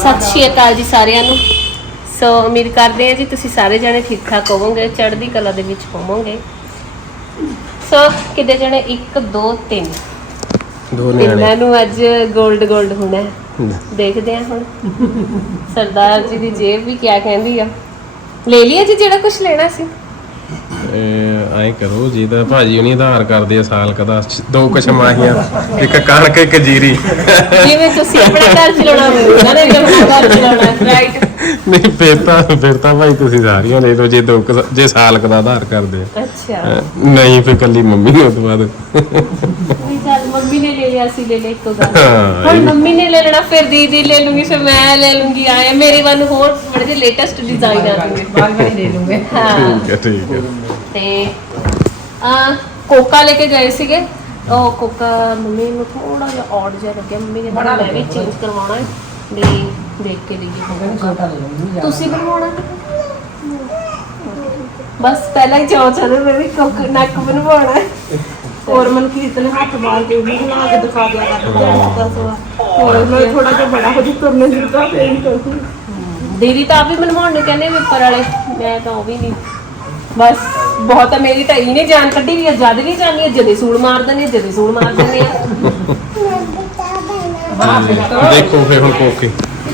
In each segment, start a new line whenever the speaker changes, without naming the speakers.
सत श्री अकाल जी सारिਆਂ ਨੂੰ। सो उम्मीद करते हैं जी तुसी सारे जने ठीक ठाक होवोगे, चढ़दी कला दे विच होवोगे। सो कितने जने 1 2 3 तिन्हां नूं अज गोल्ड गोल्ड होना है। देखते हैं हुण सरदार जी की जेब भी क्या कहती है। ले लिया जी जेड़ा कुछ लेना सी।
ਐ ਕਰੋ ਜੀ ਤਾਂ ਭਾਜੀ ਉਹਨੀ ਆਧਾਰ ਕਰਦੇ ਆ ਸਾਲ ਕਦਾ 2 ਕਸ਼ਮਾਹੀਆਂ ਇੱਕ ਕਣਕ ਇੱਕ ਜੀਰੀ
ਜਿਵੇਂ ਤੁਸੀਂ ਆਪਣਾ ਘਰ ਚਲਾਉਣਾ ਉਹਨਾਂ ਨੇ ਵੀ ਆਪਣਾ ਘਰ ਚਲਾਉਣਾ ਰਾਈਟ।
ਨਹੀਂ ਫਿਰ ਤਾਂ ਭਾਈ ਤੁਸੀਂ ਸਾਰੀਆਂ ਲੈ ਲਓ ਜੇ ਸਾਲ ਕਦਾ ਆਧਾਰ ਕਰਦੇ ਆ।
ਅੱਛਾ
ਨਹੀਂ ਫਿਰ ਕੱਲੀ ਮੰਮੀ ਨੂੰ ਤੋਂ ਬਾਅਦ
नहीं चल मम्मी ने ले लिया सी ले ले तो और मम्मी ने ले लेना फिर दीदी ले लूंगी फिर मैं ले लूंगी। आए मेरे वाल होर बड़े जे लेटेस्ट डिजाइन आ गए बार-बार ले लूंगे। हां
ठीक है
ते कोका लेके गए सीगे। ओ कोका मम्मी ਨੂੰ ਥੋੜਾ ਜਿਹਾ ਔਡ ਜਿਹਾ ਲੱਗਿਆ। ਮੰਮੀ ਨੇ ਬੜਾ ਮੈਂ ਵੀ ਚੇਂਜ ਕਰਵਾਉਣਾ ਹੈ ਵੀ ਦੇਖ ਕੇ ਲਈਏ। ਛੋਟਾ ਲੈ ਲੂੰਗੀ ਤੁਸੀਂ ਬਣਵਾਉਣਾ ਬਸ ਪਹਿਲਾਂ ਹੀ ਚਾਹ ਚਲੇ ਮੈਂ ਵੀ ਕੋਕ ਨੱਕ ਬਣਵਾਉਣਾ ਹੈ। और मन कीर्तन हाथ मार के बना के दिखा दिया करता और मैं थोड़ा सा बड़ा हो जी तुरने जुड़ता पेन करती दीदी तो आप भी बनवाने कहने पेपर वाले मैं तो भी नहीं बस बहुत है मेरी तो इन्हें जान कड्डी भी ज्यादा नहीं जानी है जदे सूल मार देने जदे सूल मार देने
देखो फिर हुण कोके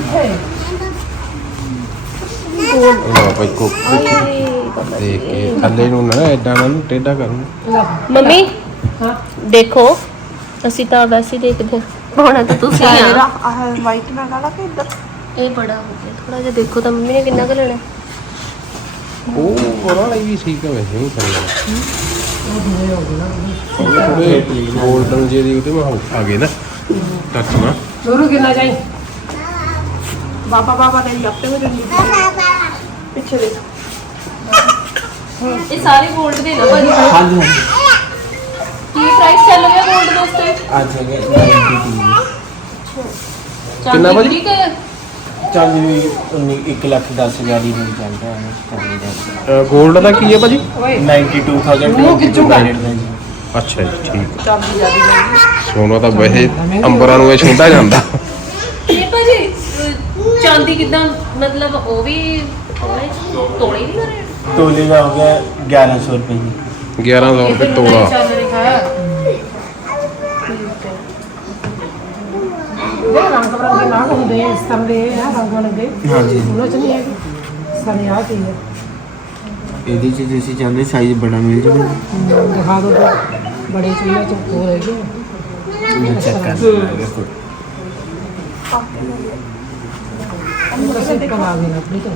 लो भाई कोके देख के थल्ले नु ना एडा ना टेढ़ा करूं
मम्मी हाँ देखो ਅਸੀਂ ਤਾਂ ਵੈਸੇ ਦੇਖਦੇ ਹੋਣਾ ਤਾਂ ਤੁਸੀਂ ਆ
ਆਹ ਵਾਈਟ ਨਾਲ ਵਾਲਾ ਕਿ ਇੱਧਰ
ਇਹ ਬੜਾ ਹੋ ਗਿਆ ਥੋੜਾ ਜਿਹਾ ਦੇਖੋ ਤਾਂ ਮੰਮੀ ਨੇ ਕਿੰਨਾ ਕੁ ਲੈਣਾ।
ਉਹ ਬੜਾ ਲਈ ਵੀ ਠੀਕ ਹੈ ਵੈਸੇ ਨਹੀਂ ਕਰਨਾ ਥੋੜੇ ਗੋਲਡਨ ਜੇ ਦੀ ਉਹਦੇ ਮੈਂ ਆ ਗਏ ਨਾ ਟੱਚ ਨਾ
ਜ਼ਰੂਰ ਕਿੰਨਾ ਚਾਹੀ ਬਾਬਾ ਨੇ ਆਪੇ ਹੋ ਜਾਂਦੀ ਪਿੱਛੇ ਦੇ
ਇਹ ਸਾਰੇ 골ਡ ਦੇ ਨਾ ਭਾਜੀ।
ਹਾਂਜੀ
ਕੀ ਪ੍ਰਾਈਸ ਚੱਲ ਰਿਹਾ 골ਡ ਦੋਸਤੋ
ਅੱਜ ਹੈਗੇ 92
ਕਿੰਨਾ ਭਾਜੀ?
ਠੀਕ ਹੈ
ਚੱਲ ਵੀ 1,10,000 ਦੀ ਮਿਲ ਜਾਂਦਾ ਹੈ
ਗੋਲਡ ਦਾ ਕੀ ਹੈ ਭਾਜੀ?
92,000
ਅੱਛਾ ਜੀ ਠੀਕ
ਚਾਂਦੀ ਜਿਆਦੀ
ਸੋਨਾ ਤਾਂ ਵੈਸੇ ਅੰਬਰਾਂ ਨੂੰ ਇਹ ਛੁੰਦਾ ਜਾਂਦਾ।
ਇਹ ਭਾਜੀ ਚਾਂਦੀ ਕਿਦਾਂ ਮਤਲਬ ਉਹ ਵੀ ਤੋਲੇ ਨਹੀਂ ਨਾ ਰੇਟ
ਤੋਲੇ ਦਾ ਹੋ ਗਿਆ 1100 ਰੁਪਏ ਜੀ
1100 ਰੁਪਏ ਤੋਲਾ।
ਰੰਗ ਬਰੰਗੇ ਨਾ ਹੁੰਦੇ ਇਸ ਤਰ੍ਹਾਂ ਦੇ ਆ ਰੰਗ ਲੱਗੇ
ਹਾਂਜੀ
ਉਹਨਾਂ ਚ ਨਹੀਂ ਹੈਗੀ ਸਨੇ ਆ ਕੀ ਹੈ
ਇਹਦੇ ਚ ਤੁਸੀਂ ਚਾਹੁੰਦੇ ਸਾਈਜ਼ ਬੜਾ ਮਿਲ ਜਾਵੇ
ਦਿਖਾ ਦੋ ਬੜੇ ਚੀਜ਼ਾਂ ਚ ਹੋ ਹੈਗੇ
ਮੈਂ ਚੈੱਕ ਕਰ ਲਵਾਂਗਾ
ਅਸੀਂ ਕਮਾ ਗਏ ਆਪਣੀ ਤੋਂ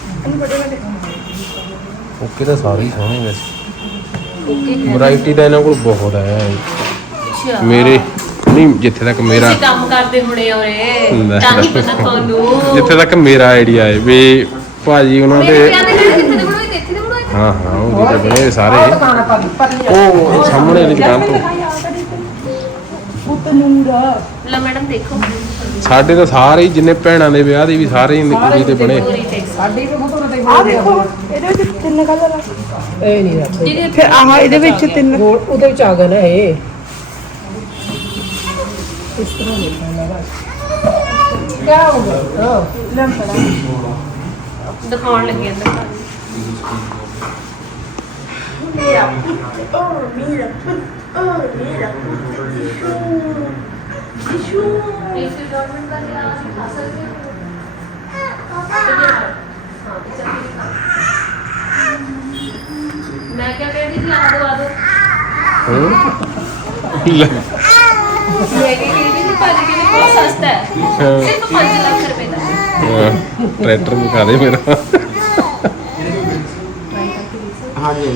ਓਕੇ ਤਾਂ ਸਾਰੇ ਹੀ ਸੋਹਣੇ ਵੈਸੇ ਵੈਰਾਈਟੀ ਤਾਂ ਇਹਨਾਂ ਕੋਲ ਬਹੁਤ ਹੈ ਮੇਰੇ ਨਹੀਂ ਜਿੱਥੇ ਤੱਕ ਮੇਰਾ
ਤੁਸੀਂ ਕੰਮ ਕਰਦੇ ਹੋਣੇ ਹੋਰੇ ਤਾਂ ਹੀ ਪਤਾ ਤੁਹਾਨੂੰ
ਜਿੱਥੇ ਤੱਕ ਮੇਰਾ ਆਈਡੀਆ ਹੈ ਵੀ ਭਾਜੀ ਉਹਨਾਂ
ਮੇਰੇ
ਦੇ
ਪਿਆਰ ਦੇ ਕਿੱਥੇ ਦੇ ਬਣਾਏ ਦੇਖੀ ਦੇ ਬਣਾਏ
ਹਾਂ ਹਾਂ ਉਹ ਜਿਹੜੇ ਬਣੇ ਸਾਰੇ
ਦੁਕਾਨਾਂ ਪਰ
ਉਹ ਸਾਹਮਣੇ ਵਾਲੀ ਦੁਕਾਨ ਤੋਂ
ਲਾ ਮੈਡਮ ਦੇਖੋ
ਸਾਡੇ ਤਾਂ ਸਾਰੇ ਹੀ ਜਿੰਨੇ ਭੈਣਾਂ ਦੇ ਵਿਆਹ ਦੇ ਵੀ ਸਾਰੇ ਹੀ ਕੁੜੀ ਦੇ ਬਣੇ
ਪੂਰੀ ਫਿਕਸ
ਸਾਡੀ ਵੀ ਫੋਟੋ ਤੇ ਆ ਦੇਖੋ ਇਹਦੇ ਵਿੱਚ ਤਿੰਨ ਕਲਰ ਆ ਇਹ ਨਹੀਂ ਰੱਖਦੇ
ਜਿਹਦੇ
ਫਿਰ ਆਹ ਇਹਦੇ ਵਿੱਚ ਤਿੰਨ ਉਹਦੇ ਵਿੱਚ ਆ ਗਿਆ ਨਾ ਇਹ ਇਸ ਤਰ੍ਹਾਂ ਨਹੀਂ ਕਿਆ ਹੋ ਗਿਆ ਲੰਪੜਾ
ਦਿਖਾਉਣ ਲੱਗੇ ਅੰਦਰ मैं क्या कह रही थी आप दवा दो मैं कह रही थी पाजी के लिए बहुत सस्ता है सिर्फ 5 लाख रुपए का
ट्रैक्टर दिखा दे मेरा
ਹਾਂਜੀ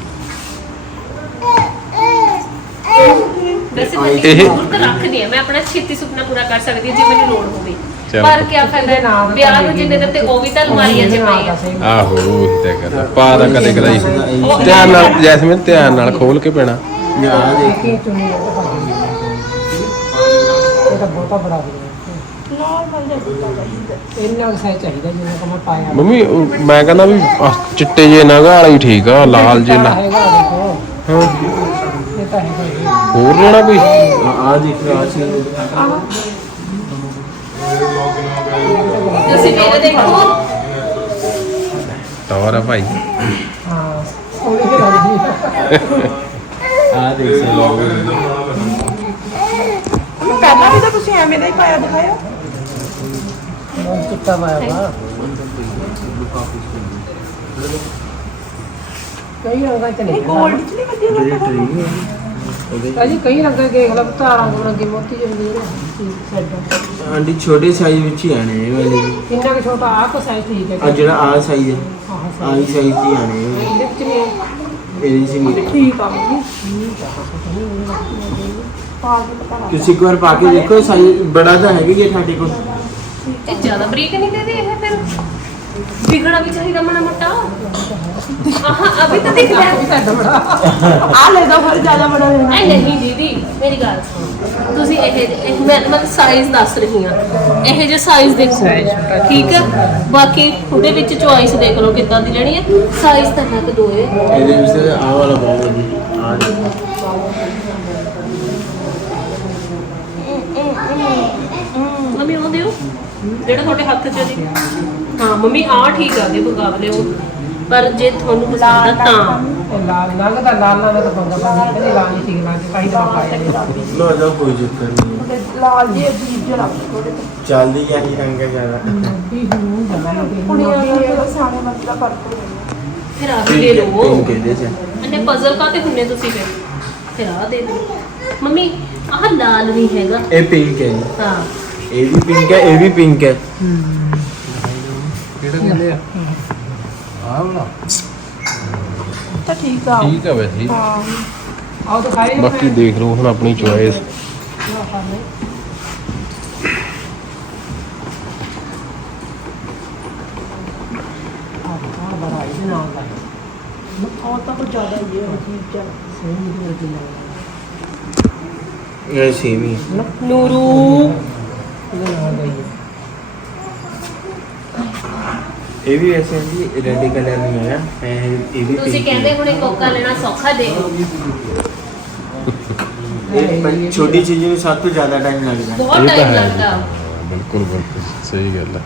वैसे मैं जरूर तो रख दिया मैं अपना छेती सुपना पूरा कर सकती हूं जे मैंने लोड होवे पर क्या फायदा ब्याह ਨੂੰ ਜਿੰਨੇ ਦਿੱਤੇ ਉਹ ਵੀ ਤਾਂ ਅਲਮਾਰੀਆਂ 'ਚ ਪਏ ਆ।
ਆਹੋ ਉਹੀ ਤਾਂ ਕਰਦਾ ਪਾ ਦਾ ਕਦੇ ਕਦਾਈ ਧਿਆਨ ਨਾਲ ਜੈਸਮੀਨ ਧਿਆਨ ਨਾਲ ਖੋਲ ਕੇ ਪੈਣਾ
ਆ ਦੇਖ
ਇਹ ਚੁਣੀ ਇਹ ਤਾਂ ਬਹੁਤਾ ਬੜਾ ਗਿਆ ਨਾਰਮਲ ਜਿਹਾ ਇੰਨਾ ਸਾਈਜ਼ ਚਾਹੀਦਾ ਜਿੰਨਾ ਕਿ ਮੈਂ ਪਾਇਆ
ਮੰਮੀ ਮੈਂ ਕਹਿੰਦਾ ਵੀ ਚਿੱਟੇ ਜੇ ਨਗਾ ਵਾਲਾ ਹੀ ਠੀਕ ਆ ਲਾਲ ਜੇ ਨਾ
ਹੈਗਾ ਦੇਖੋ
ਹਾਂ
ਇਹ ਤਾਂ ਹੈਗਾ
ਹੋਰ ਲੈਣਾ ਕੋਈ
ਆ ਦੇਖ ਆ ਚੀਜ਼
ਤੁਸੀਂ ਮੇਰੇ ਦੇਖੋ
ਟੌਰ ਆ ਭਾਈ।
ਹਾਂ ਸੋਹਣੀ ਹੀ ਲੱਗਦੀ
ਆ ਦੇਖ ਸਕਦੇ
ਪਹਿਲਾਂ ਵੀ ਤਾਂ ਤੁਸੀਂ ਐਵੇਂ ਦਾ ਹੀ ਪਾਇਆ ਦਿਖਾਇਆ।
ਹੋ ਚਿੱਟਾ ਪਾਇਆ ਵਾ ਕਈ ਰੰਗਾਂ ਚ ਨਹੀਂ
ਗੋਲਡ ਚ ਨਹੀਂ ਵਧੀਆ
ਜਿਹੜੀ
ਲੱਗਦਾ।
ਟ੍ਰੀ ਹੈ ਉਹਦੇ
ਭਾਜੀ ਕਈ ਰੰਗਾਂ ਦੇਖ ਲਾ ਤਾਰਾਂ ਰੰਗੇ ਮੋਤੀ ਜਿਹੇ ਨੇ ਸੈੱਟ
ਆਂਟੀ ਛੋਟੇ ਸਾਈਜ਼ ਵਿੱਚ ਹੀ ਆਣੇ ਇਹ ਵਾਲੇ ਵੀ।
ਕਿੰਨਾ ਕੁ ਛੋਟਾ ਆ ਕੋ ਸਾਈਜ਼ ਠੀਕ ਹੈ
ਆ ਜਿਹੜਾ ਆ ਸਾਈਜ਼ ਹੈ
ਆਹ
ਆਹੀ ਸਾਈਜ਼ ਹੀ ਆਣੇ ਇਹ ਵਾਲੇ।
ਇਹਦੇ ਵਿੱਚ ਨਹੀਂ
ਇਹਦੇ ਚ ਨਹੀਂ
ਠੀਕ ਆ ਮੰਮੀ ਪਾ ਕੇ ਪਤਾ ਲੱਗ
ਤੁਸੀਂ ਇੱਕ ਵਾਰ ਪਾ ਕੇ ਦੇਖੋ ਸਾਈਜ਼ ਬੜਾ ਤਾਂ ਹੈਗਾ ਹੀ ਹੈ ਤੁਹਾਡੇ ਕੋਲ।
ਇਹ ਜ਼ਿਆਦਾ ਬਰੀਕ ਨਹੀਂ ਦੇ ਇਹ ਫਿਰ ਦਿਖਣਾ ਵੀ ਚਾਹੀਦਾ ਮਾੜਾ ਮੋਟਾ। ਆਹ ਅਭੀ ਤਾਂ ਦਿਖ ਰਿਹਾ
ਸਾਡਾ ਬੜਾ
ਆ ਲੈ ਦੋ ਫਿਰ ਜ਼ਿਆਦਾ ਬੜਾ ਲੈਣਾ।
ਐ ਨਹੀਂ ਦੀਦੀ ਮੇਰੀ ਗੱਲ ਸੁਣੋ ਤੁਸੀਂ ਇਹ ਮੈਂ ਮਤਲਬ ਸਾਈਜ਼ ਦੱਸ ਰਹੀ ਹਾਂ ਇਹ ਜੇ ਸਾਈਜ਼ ਦੇਖੋ ਠੀਕ ਹੈ ਬਾਕੀ ਉਹਦੇ ਵਿੱਚ ਚੁਆਇਸ ਦੇਖ ਲਓ ਕਿੱਦਾਂ ਦੀ ਲੈਣੀ ਹੈ ਸਾਈਜ਼ ਤਾਂ ਹੈ ਕਿ ਦੋ ਹੈ
ਇਹਦੇ ਵਿੱਚ ਤਾਂ ਆਹ ਵਾਲਾ ਬਹੁਤ ਵਧੀਆ ਆ ਦੇਖੋ
ਮੰਮੀ ਉਹ ਦਿਓ ਜਿਹੜਾ ਤੁਹਾਡੇ ਹੱਥ 'ਚ ਜੀ ਹਾਂ ਮੰਮੀ ਆਹ ਠੀਕ ਆ ਦੇ ਮੁਕਾਬਲੇ ਉਹ ਪਰ ਜੇ ਤੁਹਾਨੂੰ ਪਸੰਦ ਆ ਤਾਂ
ਇਹ ਲਾਲ ਰੰਗ ਦਾ ਲਾਲ ਨਾਲ ਤਾਂ ਪੰਗਾ ਪਾਣੀ ਕਦੇ ਲਾਲ ਨਹੀਂ ਠੀਕ ਲੱਗੇ ਕਾਹੀ ਦਾ ਪਾਇਆ ਨਹੀਂ
ਲੋ ਜਾ ਕੋਈ ਚੱਕਰ ਨਹੀਂ
ਲਾਲ ਜੀ ਅਜੀਬ ਜਿਹਾ ਲੱਗਦਾ ਥੋੜੇ ਤੇ
ਜਲਦੀ ਆਹੀ ਰੰਗ ਹੈ ਜ਼ਿਆਦਾ
ਵੀ ਹੂੰ ਜਮਾ ਲੱਗੇ
ਕੁੜੀਆਂ ਦਾ ਸਿਆਣੇ ਮਤ ਦਾ ਫਰਕ ਹੋ ਜਾਂਦਾ।
ਫਿਰ ਆ ਵੀ ਲੈ ਲਓ
ਪਿੰਕ ਇਹਦੇ ਚ
ਇਹਨੇ ਪਜ਼ਲ ਕਾਤੇ ਹੁੰਨੇ ਤੁਸੀਂ ਫਿਰ ਆ ਦੇ ਦਿਓ ਮੰਮੀ ਆਹ ਲਾਲ ਨਹੀਂ ਹੈਗਾ
ਇਹ ਪਿੰਕ ਹੈ ਜੀ।
ਹਾਂ
ਇਹ ਵੀ ਪਿੰਕ ਹੈ ਇਹ ਵੀ ਪਿੰਕ ਹੈ
ਕਿਹੜਾ ਕਹਿੰਦੇ ਆ ਆਹ ਵਾਲਾ
ਤਾਂ ਠੀਕ ਆ
ਠੀਕ ਆ ਵੈਸੇ।
ਹਾਂ
ਆਓ ਤਾਂ ਖਾਈ
ਬਾਕੀ ਦੇਖ ਲਓ ਹੁਣ ਆਪਣੀ ਚੋਇਸ।
ਬੜਾ ਇਹਦੇ ਨਾਲ ਦਾ
ਉਹ ਤਾਂ ਕੁਝ ਜ਼ਿਆਦਾ ਹੀ ਹੈ ਅਜੀਬ ਜਿਹਾ।
ਸੇਮ ਹੀ original
ਇਹ ਸੇਮ ਹੀ ਹੈ
ਨੂਰੂ
ਇਹਦੇ ਨਾਲ ਦਾ ਹੀ ਹੈ
ਇਹ ਵੀ ਐਸੇ ਜੀ ਰੈਡ ਕਲਰ ਨਹੀਂ ਆਇਆ ਇਹ ਵੀ
ਤੁਸੀਂ
pink
ਕਹਿੰਦੇ
ਹੈ।
ਹੁਣੇ ਕੋਕਾ ਲੈਣਾ ਸੌਖਾ ਦੇ ਦਿਓ
ਇਹ ਛੋਟੀ ਚੀਜ਼ ਨੂੰ ਸਭ ਤੋਂ ਜ਼ਿਆਦਾ ਟਾਈਮ ਲੱਗਦਾ
ਬਹੁਤ
ਇਹ ਤਾਂ
ਟਾਈਮ
ਹੈ
ਲੱਗਦਾ
ਬਿਲਕੁਲ ਬਿਲਕੁਲ ਸਹੀ ਗੱਲ ਹੈ।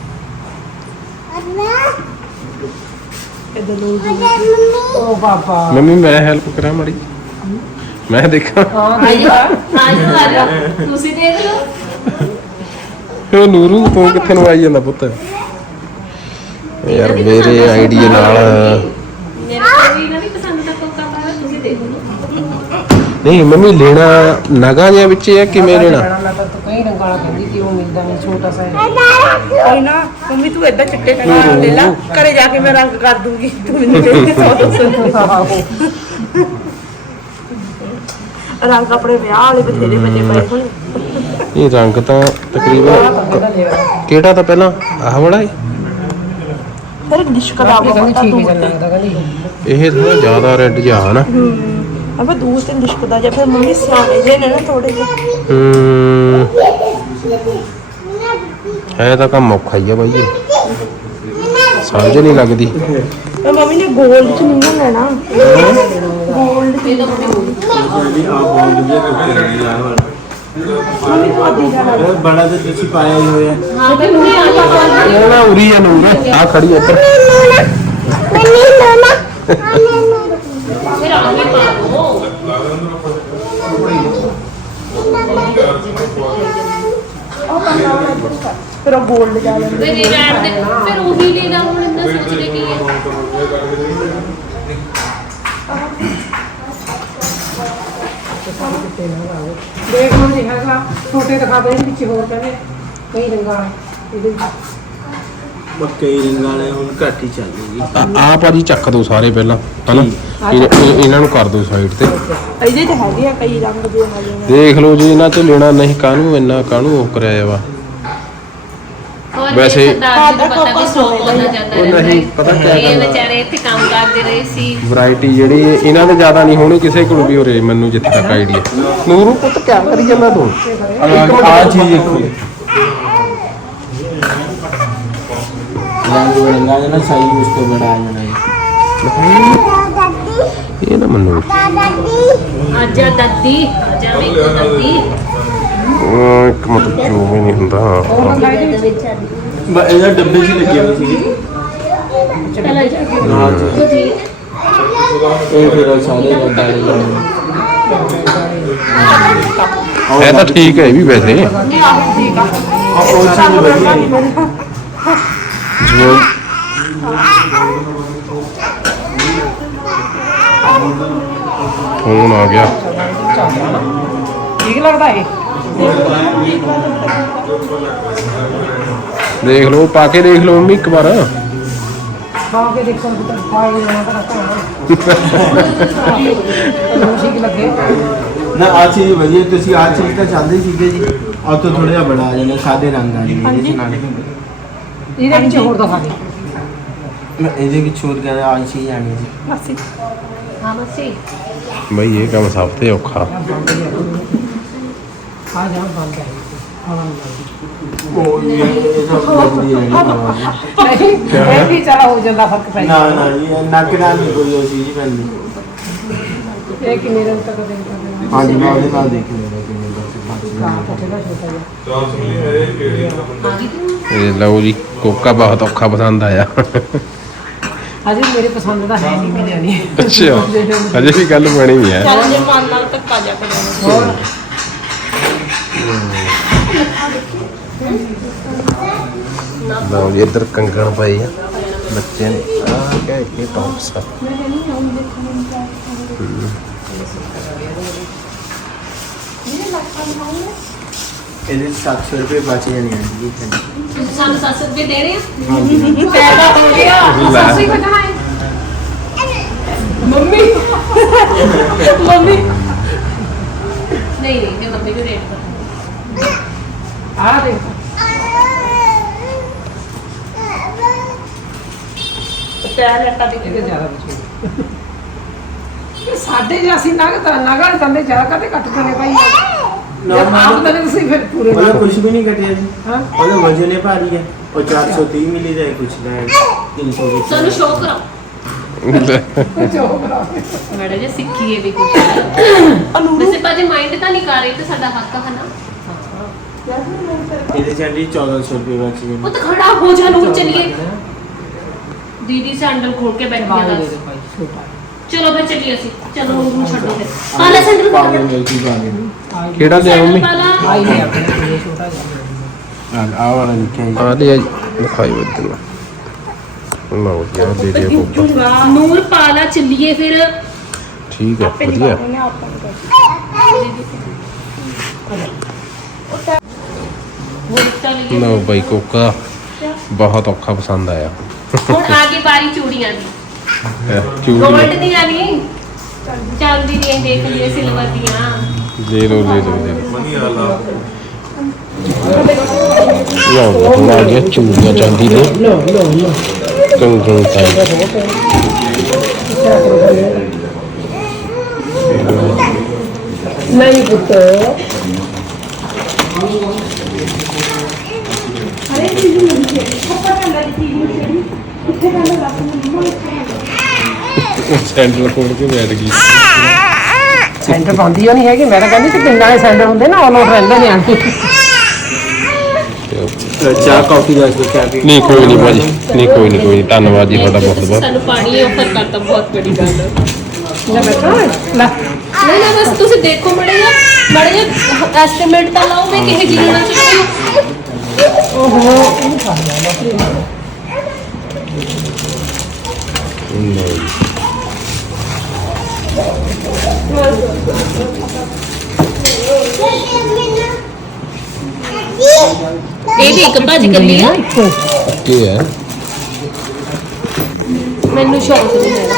ਇਧਰ ਨੂਰੂ
ਓ ਪਾਪਾ
ਮੰਮੀ ਮੈਂ ਹੈਲਪ ਕਰਾਂ ਮਾੜੀ ਮੈਂ ਦੇਖਾਂ।
ਹਾਂ
ਆਜੋ ਆਜੋ ਤੁਸੀਂ ਦੇਖ ਲਓ
ਉਹ ਨੂਰੂ ਤੂੰ ਕਿੱਥੇ ਨੂੰ ਆਈ ਜਾਂਦਾ ਪੁੱਤ ਯਾਰ ਮੇਰੇ ਆਈਡੀਆ ਨਾਲ
ਮੇਰੇ ਕੋਲ ਵੀ ਨਾ ਵੀ ਪਸੰਦ ਦਾ ਕੋਕਾ ਪਾਇਆ ਤੁਸੀਂ ਦੇਖ ਲਓ
ਨਹੀਂ ਮੰਮੀ ਲੈਣਾ ਨਗਾਂ ਜਿਹਾ ਵਿੱਚ ਹੈ ਕਿਵੇਂ ਲੈਣਾ
ਮੈਂ ਤਾਂ ਕਈ ਰੰਗਾਂ ਵਾਲਾ ਕਹਿੰਦੀ ਕਿ ਉਹ ਮਿਲਦਾ ਨਹੀਂ ਛੋਟਾ ਸਾ
ਕੋਈ ਨਾ ਮੰਮੀ ਤੂੰ ਏਦਾਂ ਚਿੱਟੇ ਕਲਰ ਲੈ ਲੈ ਘਰੇ ਜਾ ਕੇ ਮੈਂ ਰੰਗ ਕਰ ਦੂੰਗੀ ਤੂੰ ਮੈਨੂੰ ਦੇ ਦੇ 100 ਰੰਗ ਆਪਣੇ ਵਿਆਹ ਵਾਲੇ ਬਥੇਰੇ ਬਣੇ ਪਏ ਹੋਣੇ।
ਇਹ ਰੰਗ ਤਾਂ ਤਕਰੀਬਨ ਕਿਹੜਾ ਤਾਂ ਪਹਿਲਾਂ ਆਹ ਵਾਲਾ ਹੈ
ਫਿਰ ਲਿਸ਼ਕ ਦਾ
ਕਹਿੰਦੀ
ਬਹੁਤ
ਠੀਕ ਹੀ
ਦੂਰ
ਚੱਲ
ਤੇ
ਲੱਗਦਾ ਕਹਿੰਦੀ
ਇਹ ਥੋੜਾ ਜ਼ਿਆਦਾ ਰੈੱਡ ਜਿਹਾ ਹੈ ਨਾ।
ਅਬੇ ਦੂਰ ਤੇ ਲਿਸ਼ਕਦਾ ਜਾਂ ਫਿਰ ਮੰਮੀ ਸਿਆਣੇ ਜੇ ਨੇ ਨਾ ਥੋੜੇ ਜਿਹੇ
ਹੈ ਤਾਂ ਕੰਮ ਔਖਾ ਹੀ ਆ ਬਾਈ ਇਹ। ਸਮਝ ਨਹੀਂ ਲੱਗਦੀ।
ਤੇ ਮੰਮੀ ਨੇ 골ਡ ਚ ਨਹੀਂ ਨਾ ਲੈਣਾ 골ਡ
ਇਹ ਤਾਂ ਬੜੀ
ਜਿਹੜੀ ਆ ਬੋਲ ਜੇ ਕਰਦੀ ਆ ਵਾਲਾ
ਮੰਮੀ ਤੂੰ ਅੱਧੀ ਜਾਣਾ
ਇਹ ਬੜਾ ਤਾਂ ਤੁਸੀਂ ਪਾਇਆ ਹੀ ਹੋਇਆ
ਹਾਂ ਤੇ ਤੁਸੀਂ ਆ ਜਾਓ
ਇਹ ਨਾ ਉਰੀ ਆ ਨੂਰ ਆ ਖੜੀ ਇੱਧਰ
ਫਿਰ ਆ ਕੇ ਪਾ ਲਓ
ਫਿਰ ਉਹ 골ਡ ਜਾ ਲੈਂਦੇ
ਫਿਰ ਇਹ ਰਹਿਣ ਦੇ ਫਿਰ ਉਹੀ ਲੈਣਾ ਹੁਣ ਇੰਨਾ ਸੋਚਦੇ ਕੀ ਹੈ
ਦੇਖ ਹੁਣ ਨਹੀਂ ਹੈਗਾ ਛੋਟੇ ਦਿਖਾ ਦੇ ਇਹਦੇ ਵਿੱਚ ਹੋਰ ਕਹਿੰਦੇ ਕਈ ਰੰਗਾਂ ਇਹਦੇ ਵਿੱਚ
ਕਈ ਰੰਗਾਂ ਵਾਲੇ ਹੁਣ ਘੱਟ ਹੀ ਚੱਲੂਗੀ
ਆ ਭਾਜੀ ਚੱਕ ਦੋ ਸਾਰੇ ਪਹਿਲਾਂ ਹਨਾ ਇਹਨਾਂ ਨੂੰ ਕਰ ਦੋ ਸਾਈਡ ਤੇ
ਇਹਦੇ ਤੇ ਹੈਗੇ ਆ ਕਈ ਰੰਗ ਦੇ ਹੈਗੇ ਨੇ
ਦੇਖ ਲਓ ਜੀ ਇਹਨਾਂ ਚ ਲੈਣਾ ਨਹੀਂ ਕਾਹਨੂੰ ਇੰਨਾ ਕਾਹਨੂੰ ਉਹ ਕਰਿਆ ਵਾ
ਹੋਰ
ਵੈਸੇ-
ਸਰਦਾਰ ਜੀ ਨੂੰ ਪਤਾ ਵੀ ਸੌ ਹੋਣਾ ਜਾਂਦਾ
ਉਹ ਨਹੀਂ, ਪਤਾ ਕਿਆ
ਇਹ
ਗੱਲ ਆ?
ਵਿਚਾਰੇ ਇੱਥੇ ਕੰਮ ਕਰਦੇ ਰਹੇ ਸੀ
ਵੈਰਾਈਟੀ ਜਿਹੜੀ ਇਹਨਾਂ ਦੇ ਜ਼ਿਆਦਾ ਨਹੀਂ ਹੋਣੀ ਕਿਸੇ ਕੋਲ ਵੀ ਹੋਰੇ ਮੈਨੂੰ ਜਿੱਥੇ ਤੱਕ ਆਈਡੀਆ ਨੂਰੂ ਪੁੱਤ ਕਿਆ ਕਰੀ ਜਾਂਦਾ ਤੂੰ
ਆ ਚੀਜ਼ ਦੇਖੋ ਰੰਗ ਰੰਗਾ ਜਨਾ ਸਾਈਜ਼ ਉਸ ਤੋਂ ਬੜਾ ਆ ਜਾਣਾ ਹੈ
ਇਹ ਨਾ ਮੰਨੂ
ਆਜਾ ਦਾਦੀ ਆਜਾ ਮੇਰੇ ਦਾਦੀ
ਇੱਕ ਮਤਲਬ ਜੋ ਵੀ ਨਹੀਂ ਹੁੰਦਾ
ਉਹ ਰੰਗਾਂ ਇਹਦੇ ਵਿੱਚ
ਇਹਦਾ ਡੱਬੇ 'ਚ ਲੱਗੇ ਹੋਏ ਸੀਗੇ
ਚਲਾ ਜਾ
ਹਾਂ ਜੀ
ਠੀਕ
ਇਹ ਫਿਰ ਸਾਰੇ ਵੱਡਾ
ਇਹ ਤਾਂ ਠੀਕ ਹੈ ਇਹ ਵੀ ਵੈਸੇ
ਉਹ ਚੀਜ਼ ਵਧੀਆ ਹੈ
ਜੋ ਫੋਨ ਆ ਗਿਆ
ਠੀਕ ਲੱਗਦਾ ਇਹ
ਦੇਖ ਲਓ ਪਾ ਕੇ ਦੇਖ ਲਓ ਮੰਮੀ ਇੱਕ ਵਾਰ
ਖਾ ਕੇ ਦੇਖੋ ਤਾਂ ਖਾਈ ਨਾ ਤਾਂ ਠੀਕ ਲੱਗੇ
ਨਾ ਆ ਚੀਜ਼ ਵਧੀਆ ਤੁਸੀਂ ਆ ਚੀਜ਼ ਤਾਂ ਚਾਹੁੰਦੇ ਸੀਗੇ ਜੀ ਆ ਤਾਂ ਥੋੜਾ ਜਿਹਾ ਬੜਾ ਆ ਜਾਂਦਾ ਸਾਦੇ ਰੰਗ ਆ ਜਾਂਦੇ ਇਹਦੇ 'ਚ ਨਾਲ
ਇਹਦੇ ਵਿੱਚ ਹੋਰ ਦਿਖਾ ਦੇ
ਇਹਦੇ ਵਿੱਚ ਛੋਟ ਗਿਆ ਆ ਚੀਜ਼ ਆਣੀ ਜੀ
ਮਾਸੀ
ਹਾਂ ਮਸੀ
ਬਈ ਇਹ ਕੰਮ ਸਭ ਤੋਂ ਔਖਾ
ਆ ਜਾ ਬੰਦ ਹੈ ਹਵਾ ਨਹੀਂ
ਉਹ ਇਹ ਤਾਂ ਵਧੀਆ ਨਹੀਂ
ਲੱਗਦੀ ਇਹ ਵੀ ਚਲਾ ਹੋ ਜਾਂਦਾ ਫਰਕ ਪੈ
ਨਾ ਨਾ ਇਹ ਨੱਕ ਨਾਲ ਨਹੀਂ ਕੋਈ ਉਹ ਚੀਜ਼ ਪੈਂਦੀ
ਇਹ ਕਿੰਨੇ ਦਿਨ ਤੱਕ ਦੇ
ਹਾਂਜੀ ਮੈਂ ਉਹਦੇ ਨਾਲ ਦੇਖ ਲਿਆ ਕਿੰਨੇ ਦਾ
ਛੋਟਾ ਜਿਹਾ
ਇਹ ਲਓ ਜੀ ਕੋਕਾ ਬਹੁਤ ਔਖਾ ਪਸੰਦ ਆਇਆ
ਅਜੇ ਮੇਰੇ ਪਸੰਦ ਦਾ ਹੈ ਨਹੀਂ ਵੀ ਲੈਣੀ
ਅੱਛਾ ਅਜੇ ਵੀ ਗੱਲ ਬਣੀ ਹੈ
ਚੱਲ ਜੇ ਮਨ ਨਾਲ ਧੱਕਾ ਜਾ ਕੇ
ਹੋਰ
ਲਓ ਜੀ ਇੱਧਰ ਕੰਗਣ ਪਏ ਆ ਬੱਚੇ ਨੇ ਆ ਕਹਿ ਕੇ ਟੌਪਸ ਆ
ਇਹਦੇ 700 ਰੁਪਏ ਬਚ ਜਾਣੇ ਆ ਜੀ
ਤੁਸੀਂ ਸਾਨੂੰ 700 ਰੁਪਏ ਦੇ ਰਹੇ ਆ
ਹਾਂਜੀ
ਪੈਦਾ ਹੋ ਗਿਆ
ਸਾਸੀ ਬਚਣਾ ਹੈ
ਮੰਮੀ ਮੰਮੀ
ਨਹੀਂ ਨਹੀਂ ਤੇ ਮੰਮੀ ਨੂੰ ਰੇਟ ਕਰ
ਆ ਦੇਖ
ਟੈ ਲੱਟਾ ਦੀ
ਇਹਦੇ ਜ਼ਿਆਦਾ ਬਚੂ ਸਾਡੇ ਜੇ ਅਸੀਂ ਨਗਰ ਤੰਦੇ ਜ਼ਿਆਦਾ ਕਦੇ ਕੱਟਦੇ ਨੇ ਭਾਈ ਜਦ ਆਪ ਤਾਂ ਤੁਸੀਂ ਫਿਰ ਪੂਰੇ
ਉਹਦਾ ਕੁਝ ਵੀ ਨਹੀਂ ਘਟਿਆ ਜੀ
ਹਾਂ
ਉਹਦਾ ਵਜਨ ਹੀ ਭਾਰੀ ਹੈ ਉਹ 430 ਮਿਲੀ ਦਾ ਕੁਝ ਨਾ 300 ਵਿੱਚ
ਸਾਨੂੰ ਸ਼ੋਅ ਕਰਾਓ
ਕੁਝ ਹੋ ਕਰਾ
ਮੈਡਮ ਜੀ ਸਿੱਖੀਏ ਵੀ ਕੁਝ ਵੈਸੇ ਭਾਜੀ ਮਾਈਂਡ ਤਾਂ ਨਹੀਂ ਕਰ ਰਹੀ ਤੇ ਸਾਡਾ ਹੱਕ ਹੈ ਨਾ
ਇਹਦੇ ਚੰਡੀ 1400 ਰੁਪਏ ਬਚ
ਉਹ
ਗਏ
ਤਾਂ ਖੜਾ ਹੋ ਜਾ ਨੂੰ ਚਲਿਏ ਦੀਦੀ ਸੈਂਡਲ ਖੋਲ ਕੇ ਬੈਠ ਗਿਆ ਦੱਸ
ਭਾਈ ਛੋਟਾ
ਚਲੋ ਫਿਰ ਚੱਲੀਏ ਅਸੀਂ ਚਲੋ ਉਹਨੂੰ ਛੱਡੋ ਫਿਰ ਪਾ ਲੈ ਸੈਂਡਲ ਪਾ ਲੈ
ਪਾਗਲ ਕੀ ਪਾਗਲ
ਕਿਹੜਾ ਲਿਆ ਮੰਮੀ
ਪਾ ਲਾ
ਆਈ ਨਹੀਂ ਆਪਣੇ ਛੋਟਾ ਜਿਹਾ
ਆ ਵਾਲਾ ਲਿਖਿਆ ਜੀ
ਆ ਲਿਆ ਜੀ ਦਿਖਾਈ ਬੱਦਲ ਲਓ ਜੀ ਆਹ ਦੇ ਦਿਓ ਕੋਕਾ
ਨੂਰ ਪਾ ਲਾ ਚੱਲੀਏ ਫਿਰ
ਠੀਕ ਹੈ ਵਧੀਆ
ਚੱਲੀਏ
ਲਓ ਬਾਈ ਕੋਕਾ ਬਹੁਤ ਔਖਾ ਪਸੰਦ ਆਇਆ
ਹੁਣ ਆ ਗਈ ਬਾਰੀ ਚੂੜੀਆਂ ਦੀ
ਚੂੜੀ
ਗੋਲਡ ਦੀਆਂ ਨਹੀਂ ਚਾਂਦੀ ਦੀਆਂ ਦੇਖ ਲਈਏ ਸਿਲਵਰ ਦੀਆਂ
ਲੈ ਲਓ ਲੈ ਲਓ ਲੈ ਲਓ ਲਓ ਹੁਣ ਆ ਗਿਆ ਚੂੜੀਆਂ ਚਾਂਦੀ ਦੇ ਕੰਗਣ ਟਾਈਪ
ਨਹੀਂ ਪੁੱਤ
ਸੈਂਡਲ ਖੋਲ ਕੇ ਬੈਠ ਗਈ
ਸੈਂਟਰ ਪਾਉਂਦੀ ਉਹ ਨਹੀਂ ਹੈਗੀ ਮੈਂ ਤਾਂ ਕਹਿੰਦੀ ਕਿ ਪਿੰਡਾਂ ਦੇ ਸੈਂਟਰ ਹੁੰਦੇ ਨਾ ਉਹ ਲੋਟ ਰਹਿੰਦੇ ਨੇ ਆਂਟੀ
ਚਾਹ ਕਾਫੀ ਦਾ ਇਸ ਕਿਆ
ਨਹੀਂ ਕੋਈ ਨਹੀਂ ਭਾਜੀ ਨਹੀਂ ਕੋਈ ਨਹੀਂ ਧੰਨਵਾਦ ਜੀ ਤੁਹਾਡਾ ਬਹੁਤ ਬਹੁਤ
ਸਾਨੂੰ ਪਾਣੀ ਆਫਰ ਕਰਤਾ ਬਹੁਤ ਬੜੀ ਗੱਲ ਹੈ
ਲੈ ਬੈਠੋ ਲੈ
ਨਹੀਂ ਨਾ ਬਸ ਤੁਸੀਂ ਦੇਖੋ ਮੜੇ ਐਸਟੀਮੇਟ ਤਾਂ ਲਾਓ ਮੈਂ ਕਿਹੇ ਜੀਣਾ ਚਾਹੀਦੀ
ਨਹੀਂ
ਇਹ ਵੀ ਇੱਕ ਭੱਜ ਕੱਲੀ ਆ
ਕੀ ਹੈ
ਮੈਨੂੰ ਸ਼ੌਕ ਨਹੀਂ ਹੈ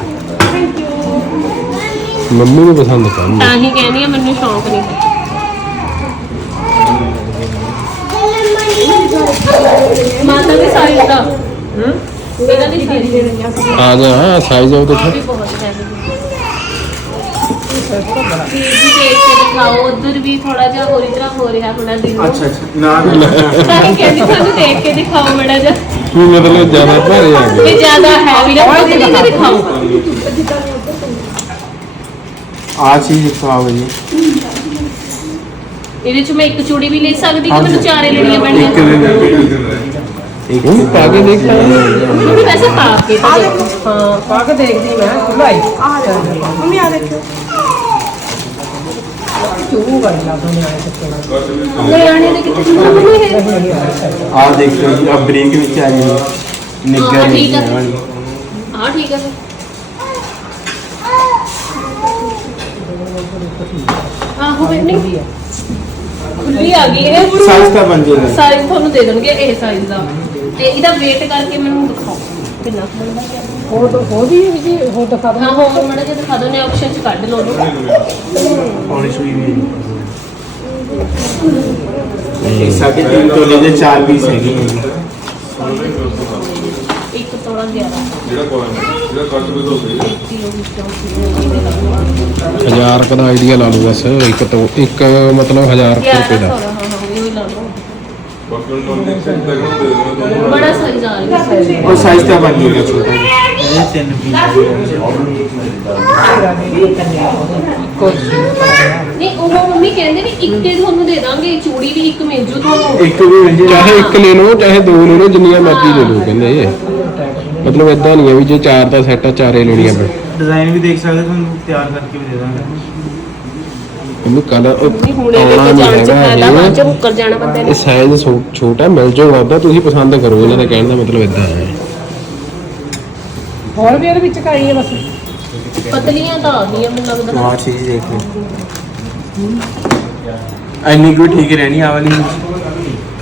ਮੰਮੀ ਨੂੰ ਪਸੰਦ ਕਰਨੀ
ਤਾਂ ਹੀ ਕਹਿੰਦੀ ਆ ਮੈਨੂੰ ਸ਼ੌਕ ਨਹੀਂ ਹੈ ਮਾਤਾ ਦੇ ਸਾਈਜ਼ ਦਾ ਇਹਨਾਂ ਦੀ ਸਾਈਜ਼
ਆ ਜਾ ਸਾਈਜ਼ ਉਹ ਦੇਖੋ
ਵੀ ਬਹੁਤ ਹੈ ਜੀ ਦੇਖ ਕੇ ਦਿਖਾਓ ਉਧਰ ਵੀ ਥੋੜਾ ਜਿਹਾ ਹੋਰੀ ਤਰ੍ਹਾਂ ਹੋ ਰਿਹਾ ਹੋਣਾ ਦਿਨ
ਅੱਛਾ ਅੱਛਾ ਨਾ ਨਾ
ਤਾਂ ਹੀ ਕਹਿੰਦੀ ਤੁਹਾਨੂੰ ਦੇਖ ਕੇ ਦਿਖਾਓ ਮੜਾ ਜਿਹਾ
ਕੀ ਮਤਲਬ ਜ਼ਿਆਦਾ ਭਾਰੇ ਆ ਗਏ
ਵੀ ਜ਼ਿਆਦਾ ਹੈਵੀ ਨਾ ਹੋਵੇ ਦਿਖਾਓ
ਆ ਚੀਜ਼ ਦਿਖਾਓ ਜੀ
ਇਹਦੇ ਚ ਮੈਂ ਇੱਕ ਚੂੜੀ ਵੀ ਲੈ ਸਕਦੀ ਕਿ ਮੈਨੂੰ ਚਾਰੇ ਲੈਣੀਆਂ ਪੈਣੀਆਂ
ਇੱਕ
ਉਹ ਪਾ ਕੇ ਦੇਖ ਲੈ
ਮੰਮੀ ਵੈਸੇ ਪਾ ਕੇ ਤਾਂ ਦੇਖੋ। ਹਾਂ
ਪਾ ਕੇ ਦੇਖਦੀ ਮੈਂ ਖੁੱਲਾ ਹੀ
ਆ ਦੇਖੋ ਮੰਮੀ ਆ ਦੇਖੋ
ਚੂਹ ਗਈ ਲਾ ਦੋ ਨਿਆਣੇ ਚੱਕੇ ਨਾਲ
ਨਿਆਣੇ ਦੇ ਕਿੱਥੇ ਚੂਹਾ ਮੰਮੀ ਇਹ
ਆ ਦੇਖੋ ਜੀ ਆ ਬ੍ਰੇਕ ਵਿੱਚ ਆ ਗਈ ਨਿੱਗਰ
ਹਾਂ, ਠੀਕ ਆ।
ਇਹ ਵਾਲੀ
ਹਾਂ ਠੀਕ ਹੈ ਫਿਰ ਆਹੋ ਬੈਠਣੀ ਖੁੱਲੀ ਆ ਗਈ ਇਹ
ਸਾਈਜ਼ ਤਾਂ ਬਣ ਜਾਏਗਾ
ਸਾਈਜ਼ ਤੁਹਾਨੂੰ ਦੇ ਦੇਣਗੇ ਇਹ ਸਾਈਜ਼ ਦਾ ਤੇ ਇਹਦਾ weight ਕਰਕੇ ਮੈਨੂੰ ਦਿਖਾਓ ਕਿੰਨਾ ਕੁ ਬਣਦਾ ਹੈ।
ਉਹ ਤਾਂ ਉਹਦੀ ਜੀ ਉਹ ਦਿਖਾ ਦੋ
ਹਾਂ ਹੋ ਮੜਾ ਜੇ ਦਿਖਾ ਦੋ ਨੇ ਆਪਸ਼ਨ ਚ ਕੱਢ ਲਓ ਉਹਨੂੰ
ਔਰ ਸੂਈ ਵੀ ਇਹ 3.5 ਤੋਲੇ ਦੇ 4 ਪੀਸ ਹੈਗੇ ਨੇ ਜੀ।
ਇੱਕ ਤੋੜਾ 11
1000 ਦਾ ਆਈਡੀਆ ਲਾ ਲਓ ਬਸ ਇੱਕ ਤੋਂ ਇੱਕ ਮਤਲਬ 1000 ਰੁਪਏ ਦਾ
ਹਾਂ ਉਹੀ ਲਾ ਲਓ ਬੜਾ ਸਾਈਜ਼ ਆ ਰਿਹਾ
ਉਹ ਸਾਈਜ਼ ਤਾਂ ਬਣ ਜਾਏਗਾ ਛੋਟਾ ਜੀ।
ਨਹੀਂ ਉਹ ਮੰਮੀ ਕਹਿੰਦੇ ਵੀ ਇੱਕ ਹੀ ਤੁਹਾਨੂੰ ਦੇ ਦਾਂਗੇ ਚੂੜੀ ਵੀ ਇੱਕ ਮਿਲ ਜੂ ਤੁਹਾਨੂੰ
ਇੱਕ ਵੀ ਮਿਲ ਜਾਏਗਾ
ਚਾਹੇ ਇੱਕ ਲੈ ਲਓ ਚਾਹੇ ਦੋ ਲੈ ਲਓ ਜਿੰਨੀਆਂ ਮਰਜ਼ੀ ਲੈ ਲਓ ਕਹਿੰਦੇ ਮਤਲਬ ਇਦਾਂ ਨਹੀਂ ਹੈ ਵੀ ਜੇ 4 ਦਾ ਸੈੱਟ ਆ 4 ਲੈਣੀਆਂ ਪੈ
डिजाइन भी देख सकते ਤੁਹਾਨੂੰ ਤਿਆਰ ਕਰਕੇ ਵੀ ਦੇ ਦਾਂਗੇ
ਇਹਨੂੰ ਕਲਰ
ਮੰਮੀ ਹੁਣੇ ਦੇ ਕੇ ਜਾਣ ਚ ਫਾਇਦਾ ਬਾਅਦ ਚ ਮੁੱਕਰ ਜਾਣਾ ਬੰਦੇ
ਇਹ
ਨੇ
ਸਾਈਜ਼ ਛੋਟਾ ਮਿਲ ਜਾਊਗਾ ਉਹਦਾ ਤੁਸੀਂ ਪਸੰਦ ਕਰੋ ਇਹਨਾਂ ਦਾ ਕਹਿਣ ਦਾ ਮਤਲਬ ਇਦਾਂ ਹੈ
ਹੋਰ ਵੀ ਇਹਦੇ ਵਿੱਚ ਕਾਈ ਹੈ ਬਸ
ਪਤਲੀਆਂ ਤਾਂ ਆ ਗਈਆਂ ਮੈਨੂੰ ਲੱਗਦਾ
ਆਹ ਚੀਜ਼ ਦੇਖ ਲਓ ਇੰਨੀ ਕੁ ਠੀਕ ਰਹਿਣੀ ਆ ਵਾਲੀ